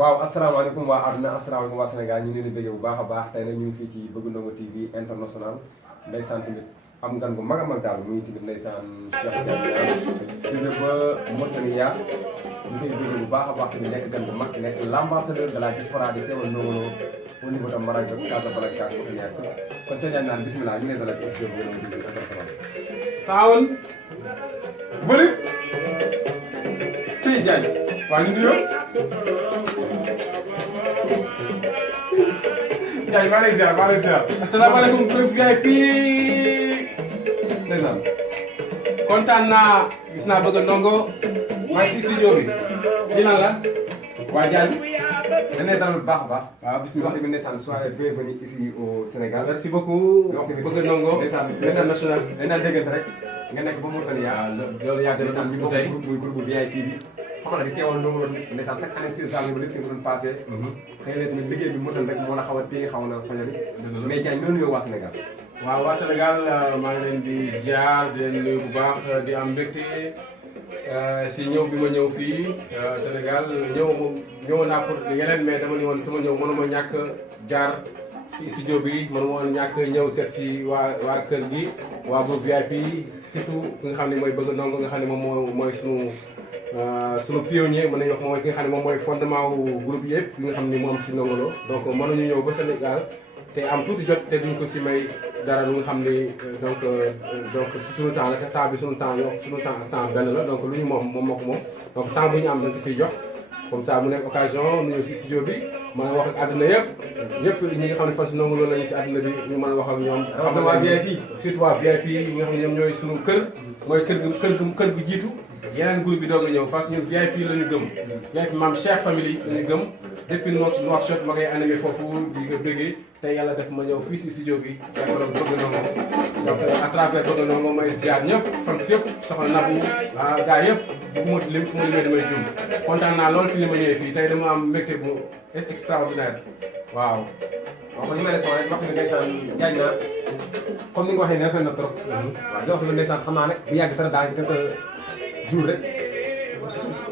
waaw asalaamaaleykum waa àdduna asalaamaaleykum waa Sénégal ñu ngi leen di bëgg bu baax a baax tey nag ñu ngi fii ci Bëgg Ndongo TV international ndeysaan tamit am gan bu mag a mag daal muy tamit ndeysaan Cheikh Diagne jóge ba Mauritania ñu koy bëgg bu baax a baax tamit nekk gan bu mag nekk l'ambassadeur de la diaspora di teewal Ndongo Lo au niveau de Maroc Casablanca Mauritania kon Cheikh Diagne naan bismillah ñu ngi leen dalal ci studio bi Ndongo TV international Saawoon bëri Cheikh Diagne waa ñu nuyoo Ndiaye maa ngi lay ziar maa ngi lay ziar. asalaamaaleykum Club VIP. ndeysaan. kontaan naa gis naa Bëgg Ndongo maa ngi si studio bi. lii lan la. waa Diagne. dañ lay dalal bu baax a baax. waaw bisimilah wax tamit ndeysaan soirée bienvenue ici au Sénégal. merci beaucoup. wax tamit Bëgg Ndongo. ndeysaan international. dañ naan déggante rek. nga nekk ba Mauritania. waaw loolu yàgg na ndeysaan ñu bu bokk tey. muy groupe VIP bi. xam nga di teewal Ndongo Lo ndeysaan chaque année si saa ba lépp fi nga doon passé. xëy na tamit liggéey bi motal rek moo la xaw a téye xaw na fajali. mais Diagne ñoo nuyoo waa Sénégal. waaw waa Sénégal maa ngi leen di ziar di leen nuyu bu baax di am mbégte si ñëw bi ma ñëw fii Sénégal ñëwoon naa pour yeneen mais dama ni woon sama ñëw mënuma ñàkk jaar si studio bi mënuma woon ñàkk ñëw seet si waa kër gi waa groupe VIP surtout ki nga xam ne mooy Bëgg Ndongo nga xam ne moom mooy sunu pionnier mën nañu wax mooy ki nga xam ne moom mooy fondement wu groupe yëpp yi nga xam ne moom si Ndongo Lo donc mënuñu ñëw ba Sénégal te am tuuti jot te duñ ko si may dara lu nga xam ni donc si suñu temps la te temps bi suñu temps benn la donc lu ñu moom moo ko moom donc temps bu ñu am dañ ko siy jox comme ça mu nekk occasion nu ñëw si studio bi mën a wax ak àdduna yëpp ñi nga xam ne fan si Ndongo Lo lañu si àdduna bi ñu mën a wax ak ñoom xam nga waa VIP surtout waa VIP yi nga xam ne ñoom ñooy suñu kër mooy kër gu jiitu yeneen groupe bi doog a ñëw parce que ñun VIP la ñu gëm VIP maam Cheikh famille la ñu gëm depuis Nouakchott ma koy animé foofu di nga bëggee tey yàlla def ma ñëw fii si studio bi jàkkaarloog Bëgg Ndongo donc à travers Bëgg Ndongo may ziar ñëpp fans yëpp soxna Nabou gars yëpp bu ma lim su ma limee damay jum kontaan naa lool fi li ma ñëwee fii tey dama am mbégte bu extraordinaire waaw. waaw kon li ma lay soxla rek wax nga ndeysaan Diagne na comme ni nga waxee ne rafet na trop. waaw di wax ne ndeysaan xam naa nag bu yàgg dara daa quelques jours rek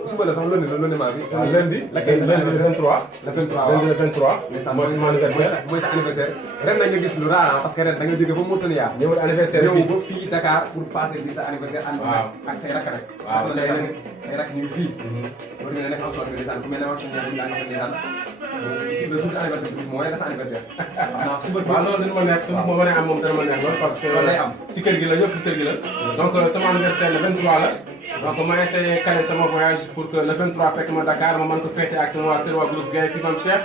suba la sax lundi maa bi. waaw lundi la kay lundi le 23. le 23 lundi le 23. mooy sama anniversaire mooy sa anniversaire. ren nag nga gis lu raar parce que ren da nga jóge ba Mauritania. ñëwal anniversaire bi ñëw ba fii Dakar pour passer di sa anniversaire. waaw ak say rakk rek. waaw tey nag say rakk ñu ngi fii. loolu dina nekk am solo bi ndeysaan ku mel ne wax suñu ñaar daan defal ndeysaan. suba anniversaire bi mooy la sa anniversaire. waaw suba waaw loolu dina ma neex su ma mënee am moom dana ma neex lool parce que loolu day am si kër gi la ñëpp si kër gi la. donc sama anniversaire le 23 la. donc ma essayé caler sama voyage pour que le 23 fekk ma Dakar ma mën ko fêter ak sama waa kër waa groupe VIP Mame Cheikh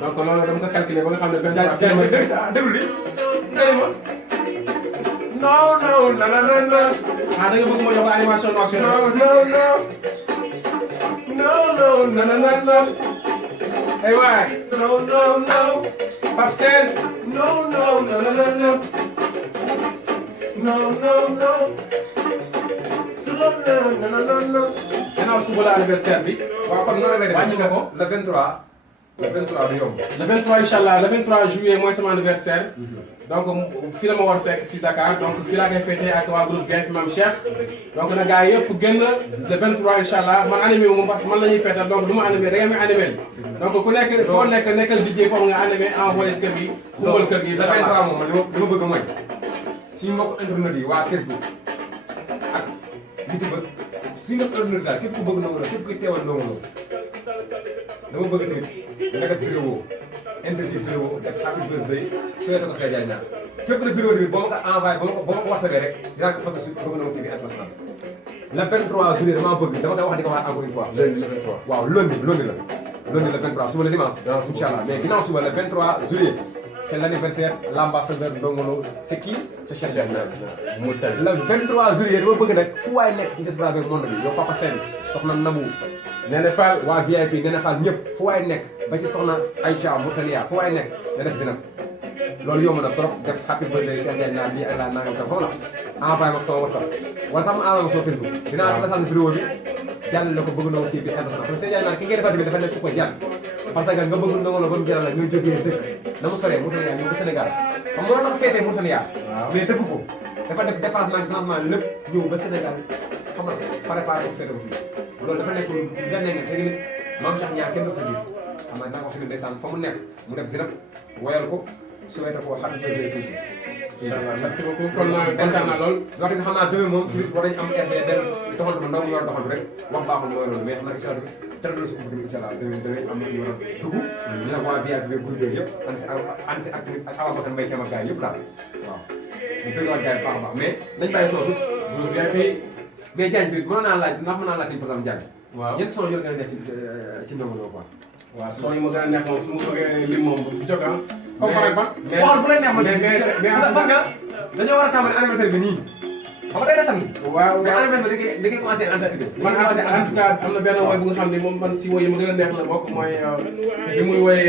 donc loolu dama ko calculé ba nga xam ne benn fois fii may fekk déglu li déglu ma. non non non non non. ah da nga bëgg ma jox la animation Nouakchott. non non non. non non non non non. ay waay. non non non. Pape Sène. non non non non non. non non non. suba non non non non. gannaaw suba la anniversaire bi. waaw kon noonu la demee wàññi ma ko. le 23. le 23 du yomb. le 23 incha allah le 23 juillet mooy sama anniversaire. donc fii la ma war fekk si Dakar donc fii laa koy fêté ak waa groupe VIP Mame Cheikh. donc nag gars yëpp génn le 23 incha allah man animé wu ma parce que man la ñuy fêté donc du ma animé da ngeen may animé. donc ku nekk foo nekk nekkal DJ foofu nga animé envoyé si kër gi. xumbal kër gi incha allah le 23 moom li ma bëgg mooy suñu mbokk internet yi waa Facebook ak YouTube suñu mbokk internet daal képp ku bëgg Ndongo Lo képp kuy teewal Ndongo Lo dama bëgg tamit nga def vidéo interview vidéo def happy birthday souhaité ko Cheikh Diagne Niang képp na vidéo bi boo ma ko envoyé ba ma ko WhatsAppé rek dinaa ko posté sur Bëgg Ndongo TV international le 23 juillet dama bëgg dama koy wax di ko waxaat encore une fois lundi le 23. waaw lundi le 23 suba le dimanche incha allah mais ginnaaw suba le 23 juillet c'est l'anniversaire l'ambassadeur Ndongo Lo c'est qui c'est Cheikh Diagne Niang mu tëj. le 23 juillet dama bëgg nag fu waay nekk ci diaspora bi monde bi yow Papa Sène soxna Nabou Néné Fall waa VIP Néné Fall ñëpp fu waay nekk ba ci soxna Aïcha Mauritania fu waay nekk na def zinab loolu yomb na trop def happy birthday Cheikh Diagne Niang lii ak laa nangam sax foofu la envoyé ma sama WhatsApp wala sax ma envoyé ma sama Facebook dinaa message vidéo bi jàllale ko Bëgg Ndongo TV international parce que Cheikh Diagne Niang ki ngay defal tamit dafa nekk ko jàll parce que nga bëgg Ndongo Lo ba mu jaral la ñooy jógee dëkk na mu soree Mauritania ñu ngi Sénégal xam nga loolu la ko féetee Mauritania mais defu ko dafa def déplacement lépp ñëw ba Sénégal xam nga préparé ko fekk ko fii loolu dafa nekk benn nga te tamit maam Cheikh Niang kenn du ko sa biir xam nga danga wax tamit ndeysaan fa mu nekk mu def zinab woyal ko souhaité ko xam nga toujours incha allah merci beaucoup kon kontaan naa lool. wax dëgg xam naa demee moom tamit war nañu am effet benn doxantu ba ndaw ñu war a doxantu rek wax baaxul mooy loolu mais xam naa incha allah teel na suuf bi incha allah danañ am na ñu war a dugg. ñu ne waa VIP bi groupe yëpp ànd si ak tamit ak Awa Bakar Mbaye Thiam ak gars yi yëpp daal waaw. ñu bëgg waa gars yi baax a baax mais nañ bàyyi son bi. VIP. mais Diagne bi mën naa laaj ndax mën naa laaj par exemple Diagne. waaw yan son yoo gën a nekk ci Ndongo Lo quoi. waaw son yi ma gën a neex moom su ma ko bëggee lim moom bu jóg ah. comme par exemple waxal bu la neex ma parce que dañoo war a tàmbali anniversaire bi nii xam nga day desal. waaw mais anniversaire bi da ngay commencé anticiper. man en tout cas am na benn woy bu nga xam ne moom man si woy yi ma gën a neex la bokk mooy bi muy woy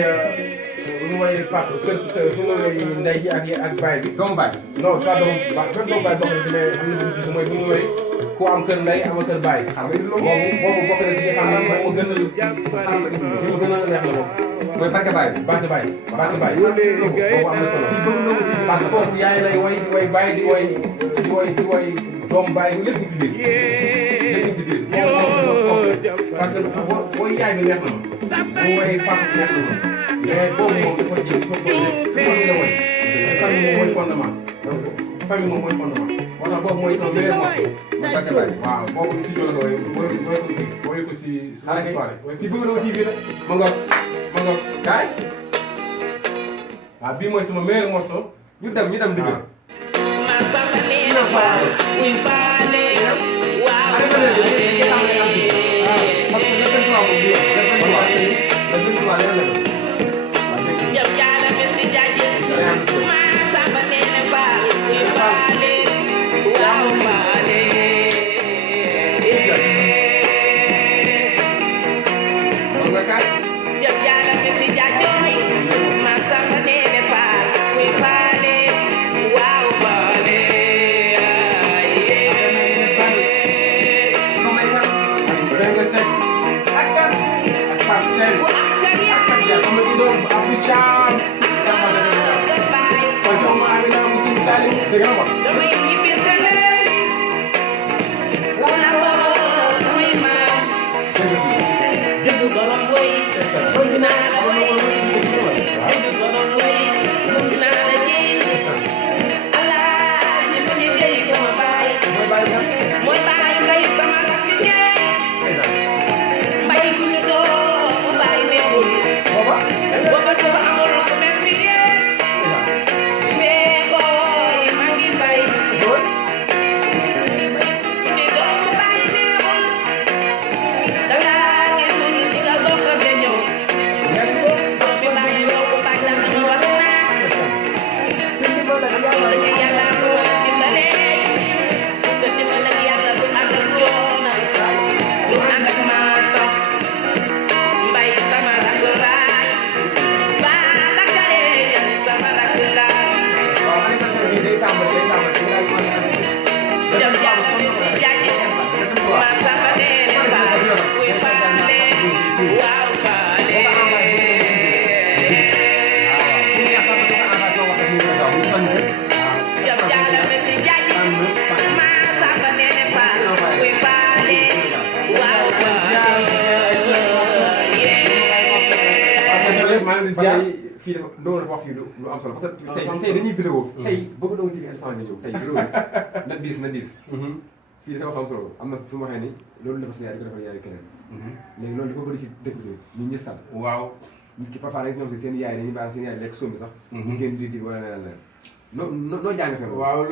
Pape kër fi mu woy ndey ji ak baay bi. doomu baay. non pas doomu baay même doomu baay bokk na si mais am na bu gis mooy bi muy woy ku am kër ndey am kër baay. xam nga loolu boobu bokk na si nga xam ne moom gën a li ma gën a neex la bokk. mooy barke baay bi. barke baay barke baay boobu am na solo. parce que foofu yaay lay woy di woy baay di woy doomu baay bi lépp si biir. lépp si biir parce que booy yaay bi neex na ma bu woy papa neex na ma mais boobu moom dafa ji dafa posé si famille la woy. te famille moom mooy fondement. donc famille moom mooy fondement. moo tax boobu mooy sama meilleur morceau. mooy barke baay bi. waaw boobu si jola la woy woy ko si soirée. kii bëgg na ko TV la. ma ngoog kaay. waaw bii mooy sama meilleur morceau. ñu dem digg. fii dafa loolu dafa wax fii lu am solo parce que tey dañuy vidéo tey bëgg Ndongo TV instant nga ñëw tey vidéo na diis fii dafa am solo am na fi mu waxee ni loolu dafa sa yaay di ko defal yaayu keneen léegi loolu dafa bëri ci dëkk bi ñu gis tal waaw nit ki parfois rek ñoom si seen yaay dañuy bàyyi seen yaay lekk sombi sax ñu ngeen di wala leneen noo jàngatee waaw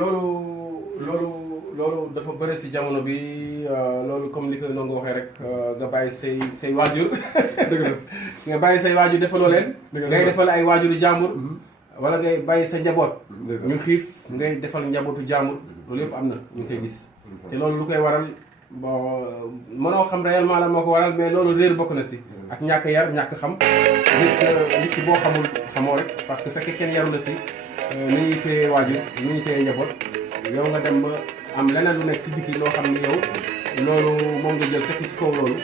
loolu dafa bëri si jamono bi loolu comme li ko Ndongo waxee rek nga bàyyi say waajur dëgg la nga bàyyi say waajur defaloo leen ngay defal ay waajuru jàmbur wala ngay bàyyi sa njaboot ñu xiif ngay defal njabootu jàmbur loolu yëpp am na ñu ngi koy gis te loolu lu koy waral bon mënoo xam réellement la moo ko waral mais loolu réer bokk na si ak ñàkk yar ñàkk xam nit ki boo xamul xamoo rek parce que fekkee kenn yaru la si ni ñuy téye waajur ni ñuy téye njaboot yow nga dem ba am leneen lu nekk si biti loo xam ni yow loolu moom nga jël tekki si kaw loolu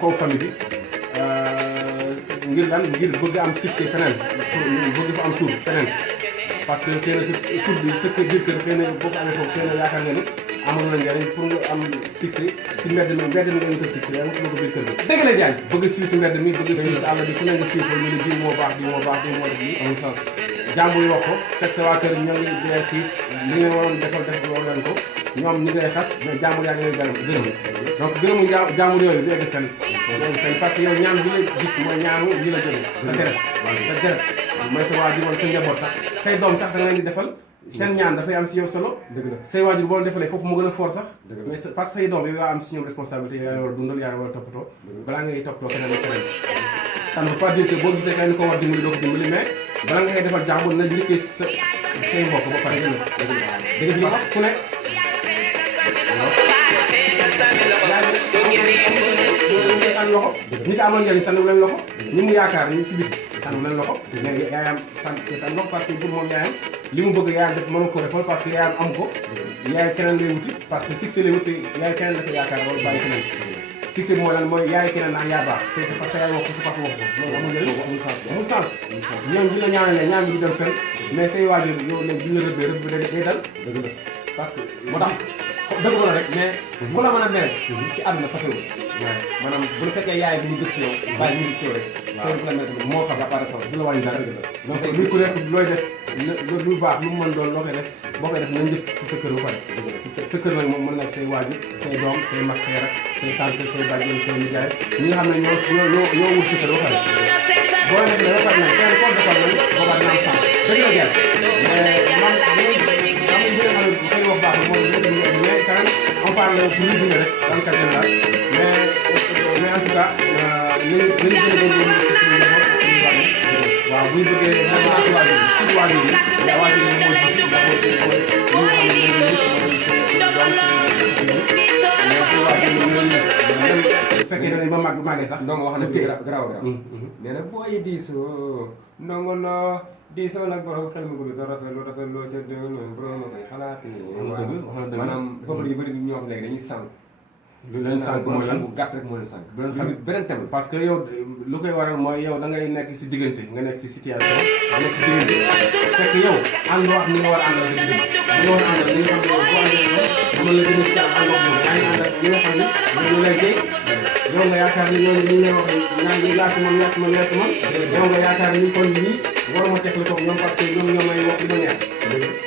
kaw famille bi ngir lan ngir bëgg am succès feneen bëgg fa am tur feneen parce que xëy na si tur bi sa kër biir kër xëy na boo ko amee foofu xëy na yaakaar nga ni amoon na njëriñ pour nga am succès si mbedd mi nga wutal succès yaa ngi ko biir kër gi. dëgg la Diagne. bëgg siiw si mbedd mi bëgg siiw si àll bi fu ne nga siiw fa ñu ne diw moo baax diw moo baax diw moo def lii amul sens. jàmbur yi wax ko fekk sa waa kër ñoo ngi dee xiif li ngeen waroon defal def loolu leen ko ñoom ñu ngi lay xas mais jàmbur yaa ngi lay gërëm donc gërëmu jàmbur yooyu du egg fenn parce que yow ñaan bi la jik mooy ñaanu ñi la jóge sa deret mooy sa waajur wala sa njaboot sax say doom sax da nga leen di defal seen ñaan dafay am si yow solo say waajur boo defalee foofu mu gën a fort sax mais parce que say doom yow yaa am si ñoom responsabilité yaa war a dundal yaa war a toppatoo balaa ngay toppatoo keneen ak keneen ça ne veut pas dire que boo gisee kenn ko war dimbali doo ko dimbali mais bala nga ngay defal jàmbur na njëkkee sa say mbokk ba pare dëgg la ku ne sànni loxo ñi ko amoon njëriñ sànniwu leen loxo ñi mu yaakaar ñi si biti sànniwu leen loxo mais yaayam sànni loxo parce que pour moom yaayam li mu bëgg yaayam def mënu ko defal parce que yaayam amu ko yaay keneen lay wuti parce que succès lay wuti yaay keneen la ko yaakaar wala bàyyi keneen succès bi mooy lan mooy yaay keneen naan yaa baax te parce que yaay wax ko sa papa wax ko loolu amul njëriñ amul sens ñoom bi la ñaanalee ñaan bi du dem fenn mais say waajur yow léegi bi la rëbbee rëbb day dal dëgg la parce que moo tax dëgg la rek mais ku la mën a mere ci àdduna sa xew maanaam bu la fekkee yaay bi ñu bëgg si yow bàyyi ñu bëgg si yow rek kenn ku la mere tamit moo xam à part ça du la wàññi dara donc luy ku nekk looy def lu baax lu mu mën doon loo koy def boo koy def na njëkk si sa kër ba pare sa kër nag moom mën nekk say waajur say doom say mag say rak say tante say bàjjen say nijaay ñi nga xam ne ñoo wut sa kër ba pare boo defee ba pare nag kenn koo defal nag boobaa dina am sens dëgg la gerte mais man koy wax baax mooy mais quand même on parle pour ñu rek dans le cas général mais en tout cas nañu gën a góorgóorlu si suñu njaboot ak suñu wàll waaw bu ñu bëggee vraiment si waajur yi surtout waajur yi ndax waajur yi moo jiitu ndax mooy li nga xam ne moom la ñu mais fekkee ne ba màggee sax ndongo wax na fi garaaw nee na booy diisoo ndongo loo diisoo nag borom xel mu gudd te rafetlu rafetlu ca déwén borom a koy xalaatee. maanaam dafa bëri yu bëri ñoo xam léegi dañuy sànq. lu leen sànq mooy lan bu gàtt rek moo leen sànq. beneen thème parce que yow lu koy waral mooy yow da ngay nekk si diggante nga nekk si situation nga nekk si diggante fekk yow àndoo ak ñi nga war a àndal sa diggante ñi nga war a àndal ñi nga xam ne boo àndee moom mën la gën a si àndoo moom yaa ngi ànd ak ñi nga xam ne ñoo lay jëy yow nga yaakaar ni ñooñu ñu lay wax naan ñi laatu man yow nga yaakaar ni kon ñii waruma teg la toog ñoom parce que ñoom ñoo may wax li ma neex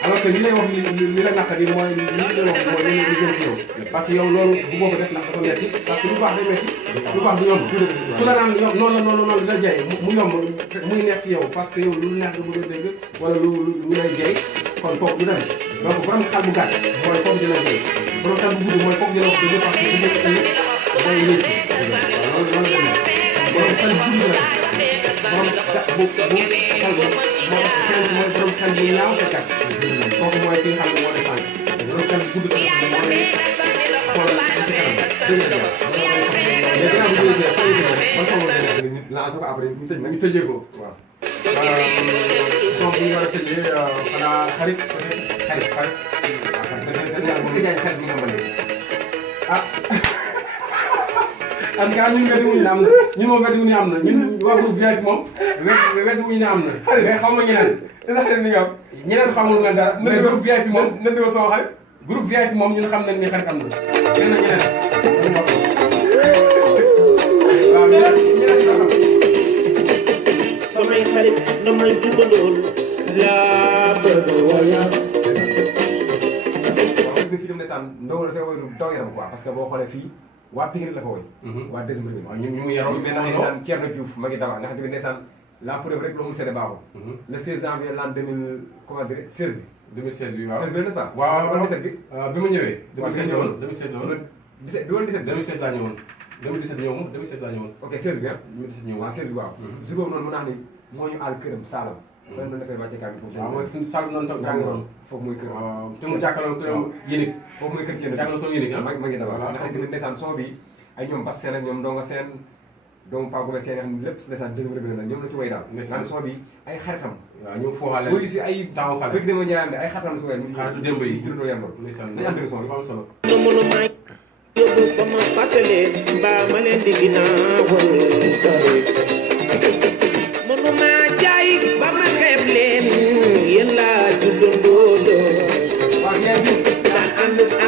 alors que li lay wax li la naqari mooy li lay wax mooy li gën si yow parce que yow loolu bu boo ko def ndax dafa metti parce que lu baax day metti lu baax du yomb ku la naan noonu la jay mu yomb muy neex si yow parce que yow lu neex nga bëgg a dégg wala lu lay jay kon kooku du dem donc borom xel bu gàtt mooy kooku dina jay borom xel bu gudd mooy kooku dina wax dëgg parce que bu nekk mooy wécc waaw loolu demee borom xel bu gudd la borom bu xel mooy borom xel bu ñaaw te kat kooku mooy ki nga xam ne moo lay sànq borom xel bu gudd te kat mooy xool ba si kanam dëgg la mais gannaaw bi ñuy jeex man sama lancé ko après ñu tëj nag ñu tëjee ko waaw son bu ñu war a tëjee xanaa xarit xarit xarit bi nga mën ah en tout cas ñun weddi wuñu ne am na ñun moom weddi wuñu ne am na ñun waa groupe VIP moom weddi wuñu ne am na mais xaw ma ñeneen xarit ni nga am ñeneen xamul nga dara mais groupe VIP moom nan di sama xarit groupe VIP moom ñun xam nañ ni xarit am na ñeneen waaw ñeneen xam samay xarit damay jubandool laa bëgg waya waaw fii dem ndeysaan ndongo dafay woy lu daw yaram quoi parce que boo xoolee fii waa Pikine la fa woy waa deuxième réew waaw ñu mu yaroon mais nag naan Thierno Diouf ma ngi dawa nga xam ne ndeysaan la preuve rek loolu seede baaxul le 16 janvier l'an 2000 comment dire 16 bi 2016 bi waaw 16 bi n'est-ce pas waaw 17 bi bi ma ñëwee 2016 la woon 2016 la woon 17 bi woon 17 2016 laa ñëwoon 2017 ñëw moom 2016 laa ñëwoon ok 16 bi ah 2017 ñëw waaw 16 bi waaw jour boobu noonu mën naa ni moo ñu àll këram Saalum kon doon defee wàcce kaamil foofu waaw mooy fi Saalum noonu toog jàngoon foofu mooy kër waaw te mu jàkkaarloo këram yénig foofu mooy kër Thierno jàkkaarloo këram yénig ah ma ngi dawa ndax ne ndeysaan son bi ay ñoom Bas Seen ak ñoom Ndongo Seen doomu Paa Goume Seen nga xam ne lépp ndeysaan deuxième réew la ñoom la ci way daal naan son bi ay xaritam waaw ñoom fooxaale boo gis ay temps xale bëgg dama ñaarande ay xaritam su way xaritu démb yi jurandoo yàndoon ndeysaan dañu am son bi am solo mënu may yóbbu ba ma fàttalee mbaa ma leen di ginnaawal sare mënu maa jaay ba ma xeeb leen yéen laa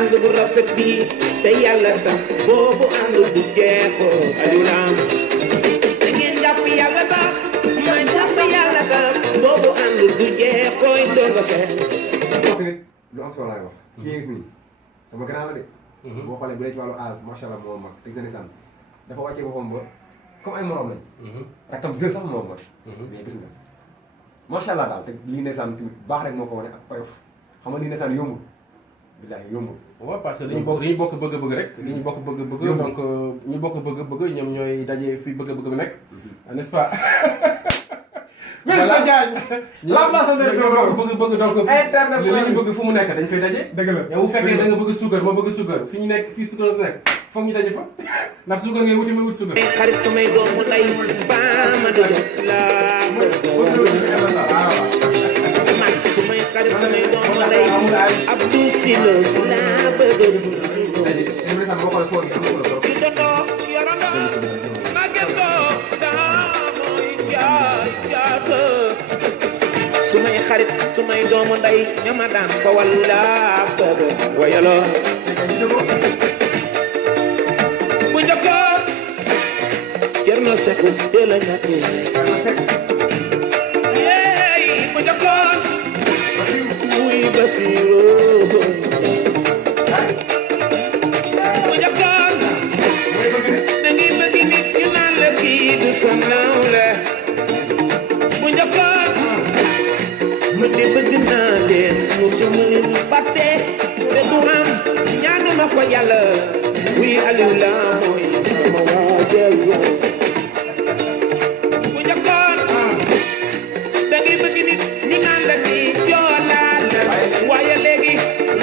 ànd bu rafet bi te yàlla tax boobu ànd bu jeexoo ajulam da ngeen jàpp yàlla tax ma jàpp yàlla tax boobu ànd bu jeexooy doog a seet tamit lu am solo laay wax kii gis nii sama grand la de boo xoolee bu dee ci wàllu âge macha allah moo mag teg seen sant dafa wàccee boppam ba comme ay morom lañ rakkam jeu sax moom mooy mais gis nga macha allah daal te lii ndeysaan tamit baax rek moo ko wane ak payof xam nga lii ndeysaan yombul billaahi yombul waaw parce que dañu bokk bëgg-bëgg rek dañu bokk bëgg-bëgg donc ñu bokk bëgg-bëgg ñoom ñooy daje fi bëgg-bëgg bi nekk n'est-ce pas Merci Diagne l'ambassadeur ñoo bokk bëgg-bëgg donc international li ñu bëgg fu mu nekk dañ fay daje dëgg la yow bu fekkee da nga bëgg suukar ma bëgg suukar fi ñu nekk fii suukar la nekk foog ñu daje fa ndax suukar ngay wuti ma wut suukar xarit samay doomu ndey baama di jot laa man sumay xarit samay doomu ndey Abdou Silo laa bëgg sumay xarit sumay doomu ndey ñama daan fa walla bëgg wayaloo bu njëkkoon Cerno Seku teel a ñàkkee yeey bu njëkkoon muy Basiru bu njëkkoon da ngay bëgg nit ñu naan la kii du sa nawle bu njëkkoon mu di bëgg naa leen musuma leen fàtte te du am ñaanuma ko yàlla wi Aliou la mooy sama waajal bu njëkkoon da ngay bëgg nit ñu naan la kii joolaal waaye léegi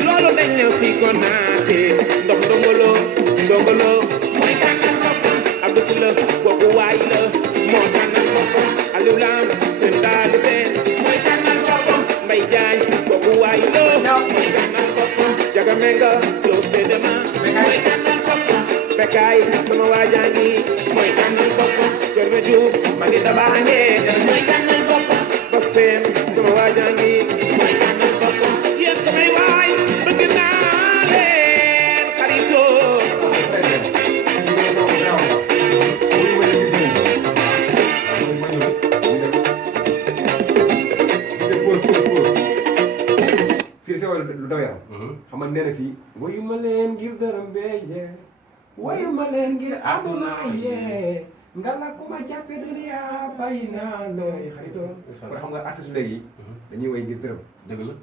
loolu dañ ne fi ko naate ndox ndongolo mooy tànnal boppam Abdou Sylla kooku waay la moo tànnal boppam Aliou Lam seen daali seen mooy tànnal boppam Mbay Jaañ kooku waay la mooy tànnal boppam Jaga Menga loo séedema mooy tànnal boppam Bekaay sama waajaangi mooy tànnal boppam Cerno Juuf ma ngi dabaane mooy tànnal boppam Baseen sama waajaangi mooy tànnal boppam yéen samay waay bëgg naa leen xaritoo fii dafay wala lu daw yaram xam nga nee na fii wayu ma leen ngir dërëm bee wayu ma leen ngir àdduna yee nga la ku ma jàppe dunia bàyyi naa looy xaritoo kon xam nga artiste léegi dañuy way ngir dërëm dëgg la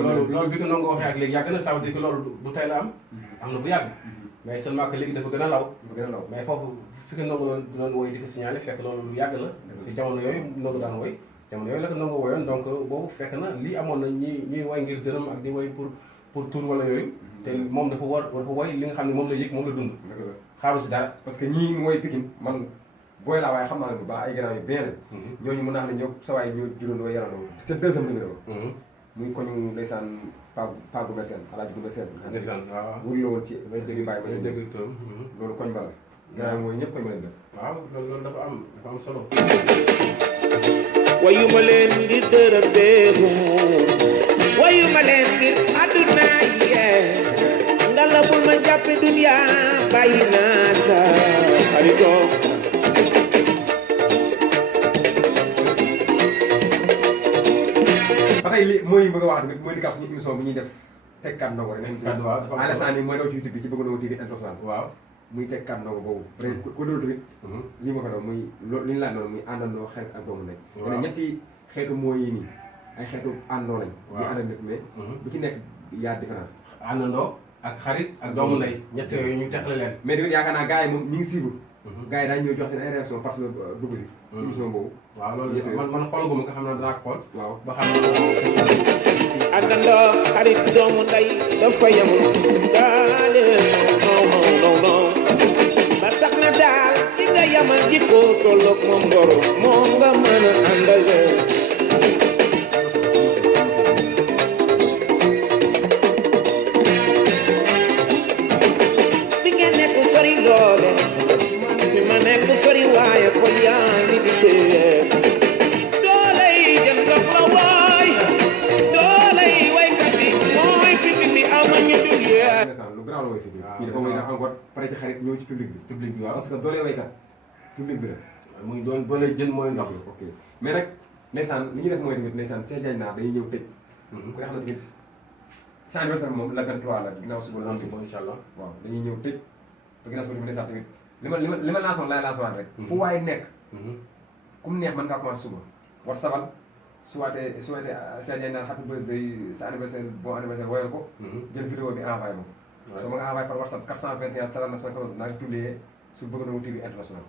loolu bi ko noonu nga waxee ak léegi yàgg na ça veut dire que loolu du tey la am na bu yàgg mais seulement que léegi dafa gën a law mais foofu fi ko nangu doon woy di ko signalé fekk loolu lu yàgg la si jamono yooyu nangu daan woy jamono yooyu la ko nangu woyoon donc boobu fekk na lii amoon na ñuy woy ngir dërëm ak di woy pour tour wala yooyu te moom dafa woy li nga xam ne moom la yëg moom la dund xaaru si dara parce que ñii mooy Pikine man booy laa waaye xam naa ne bu baax ay gànnaaw yu bien ñooñu mën naa xam ne ñëw sa waay ñu juróondoo yarandoo ca deuxième numéro muy ko ñu ndeysaan Pa Goumba Sène Alaaji Goumba Sène ndeysaan waaw wuri la woon ci dëgg bàyyi ba dëgg turam loolu koñ bala gànnaaw mooy ñëpp koñ ma leen def waaw loolu dafa am solo wayu ma leen ngir dërëm beeku wayu ma leen ngir àdduna yee nga la bul ma jàppe dunya bàyyi naa la xaritoo ba tey li mooy bëgg a wax tamit mooy di kat suñu émission bi ñuy def teg kat ndongo rek en l'instant nii mooy daw ci YouTube bi ci Bëgg Ndongo TV international waaw muy teg kat ndongo boobu peut être ko loolu tamit lii ma ko doon muy loolu li ñu laaj noonu muy àndandoo xarit ak doomu ndey ne ñetti xeetu mooy yi nii ay xeetu àndoo lañ ñu àndal nit mais bu ci nekk yaa différent àndandoo ak xarit ak doomu ndey ñett yooyu ñu teqale leen mais tamit yaakaar naa gars yi moom ñi ngi suivre gars yi daañu ñëw jox seen ay réaction parce que dugg si émission boobu waaw loolu man xoolaguma nga xam ne danaa ko xool waaw ba xam àndandoo xarit doomu ndey dafa yemul daale non ba tax na daal ki nga yamal jikko tolloog moom ngoro moom nga mën a àndale fi ngeen nekk sori loole fi ma nekk sori waaye xol yaa ngi di seet doole yi jël ndox la waay doole yi waykat bi mooy pipi bi ama ñu dul lu garaaw la woy fii fii dafa woy na encore pare ci xarit ñëw ci public bi public bi waaw parce que doole waykat public bi la muy doon doole jën mooy ndox ok mais nag ndeysaan li ñuy def mooy tamit ndeysaan Cheikh Diagne Naar dañuy ñëw tëj ku nga xam ne tamit sa anniversaire moom la 23 la ginnaaw suba la suba incha allah waaw dañuy ñëw tëj ba ginnaaw suba ndeysaan tamit li ma lançoon laay lançoon rek fu waaye nekk ku mu neex mën ngaa commencé suba war sabal souhaité Cheikh Diagne Naar happy birthday sa anniversaire bon anniversaire woyal ko jël vidéo bi envoyé ma ko soo ma nga envoyé par WhatsApp 421 39 94 naa ngi publié sur Bëgg Ndongo TV international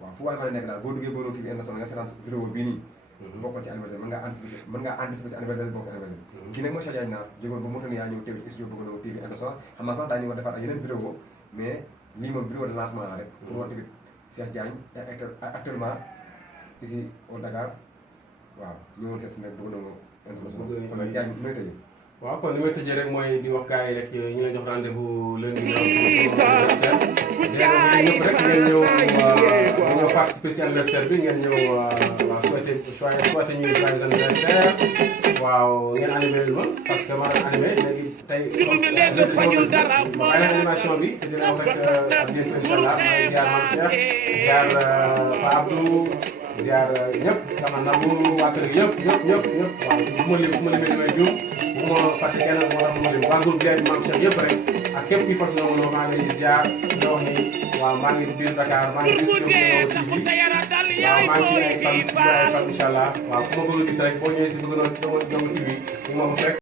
waaw fu waaye mën a nekk daal boo duggee Bëgg Ndongo TV international nga seetaan vidéo bii nii bokkoon ci anniversaire mën ngaa anticiper si anniversaire bi bokk si anniversaire kii nag mooy Cheikh Diagne Naar jógoon ba Mauritanie yaa ñëw teew ci studio Bëgg Ndongo TV international xam naa sax daañu war defaat ak yeneen vidéo mais lii moom vidéo de lancement la rek pour wax tamit Cheikh Diagne actuellement ici au Dakar waaw ñu woon seet si nag Bëgg Ndongo international Diagne nooy tëjee waaw kon li may tëjee rek mooy di wax gars yi rek ñu la jox rendez-vous lundi ñëpp rek ngeen ñëw participer si anniversaire bi ngeen ñëw waaw souhaité ñuy joyeux anniversaire waaw ngeen animé ma parce que maa ngi animé léegi tey ma bàyyi animation bi te dina wax rek à bientôt incha allah maa ngi ziar Mame Cheikh ziar Pa Abdou ziar ñëpp sama nabu waa kër gi ñëpp waaw bu ma limee damay juum bu ma fàtte kenn moo tax ma lim waa groupe bi Mame Cheikh yëpp rek ak képp kuy fas Ndongo Lo maa ngi lay ziar di wax ni waaw maa ngi biir Dakar maa ngi gis Ndongo TV waaw maa ngi fi ay fan incha allah waaw ku ma bëgg a gis rek boo ñëwee si Bëgg Ndongo TV ñu ma ko fekk